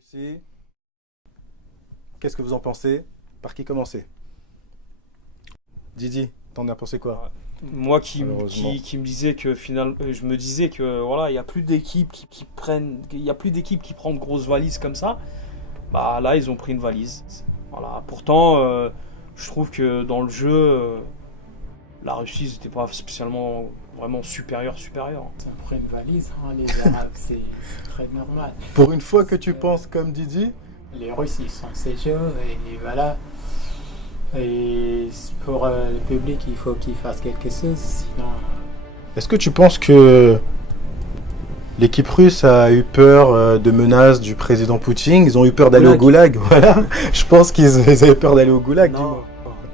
Russie. Qu'est-ce que vous en pensez? Par qui commencer? Didi, t'en as pensé quoi? Moi Malheureusement. qui me disais que je me disais que voilà, il y a plus d'équipes qui prennent, il y a plus d'équipes qui prennent de grosses valises comme ça. Bah là, ils ont pris une valise. Voilà. Pourtant, je trouve que dans le jeu, la Russie n'était pas spécialement vraiment supérieur. Ça prend une valise, hein, les Arabes, c'est très normal. Pour une fois que Parce tu penses comme Didi, les Russes, ils sont ces jeux, et voilà. Et pour le public, il faut qu'ils fassent quelque chose, sinon... est-ce que tu penses que l'équipe russe a eu peur de menaces du président Poutine? Ils ont eu peur d'aller au goulag, voilà. Je pense qu'ils avaient peur d'aller au goulag, Non, dis-moi.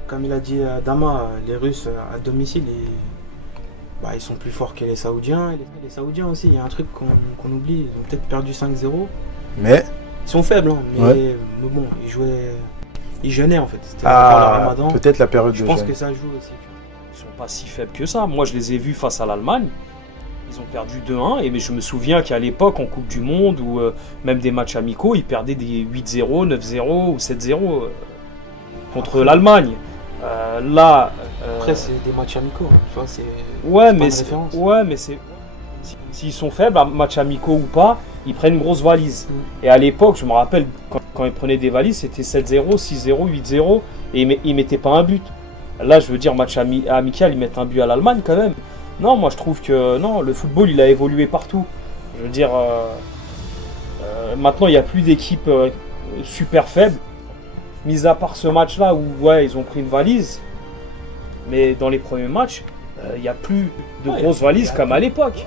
comme il a dit Dama, les Russes à domicile, ils sont plus forts que les Saoudiens. Et les Saoudiens aussi, il y a un truc qu'on oublie, ils ont peut-être perdu 5-0. Mais, Ils sont faibles, hein, mais, Ouais. mais bon, ils jeûnaient en fait. C'était pour le Ramadan. peut-être la période Je de pense jeûne. que ça joue aussi. Ils sont pas si faibles que ça. Moi, je les ai vus face à l'Allemagne. Ils ont perdu 2-1. Mais je me souviens qu'à l'époque, en Coupe du Monde, ou même des matchs amicaux, ils perdaient des 8-0, 9-0 ou 7-0 contre Après- l'Allemagne. Là, Après, c'est des matchs amicaux, hein, tu vois, c'est ouais, pas mais une c'est, référence. ouais, mais c'est, s'ils sont faibles, match amicaux ou pas, ils prennent une grosse valise. Mm. Et à l'époque, je me rappelle, quand ils prenaient des valises, c'était 7-0, 6-0, 8-0, et ils mettaient pas un but. Là, je veux dire, match amical, ils mettent un but à l'Allemagne quand même. Non, moi je trouve que non, le football, il a évolué partout. Je veux dire, maintenant, il n'y a plus d'équipes super faibles, mis à part ce match-là où, ouais, ils ont pris une valise. Mais dans les premiers matchs, il n'y a plus de grosses valises comme à l'époque.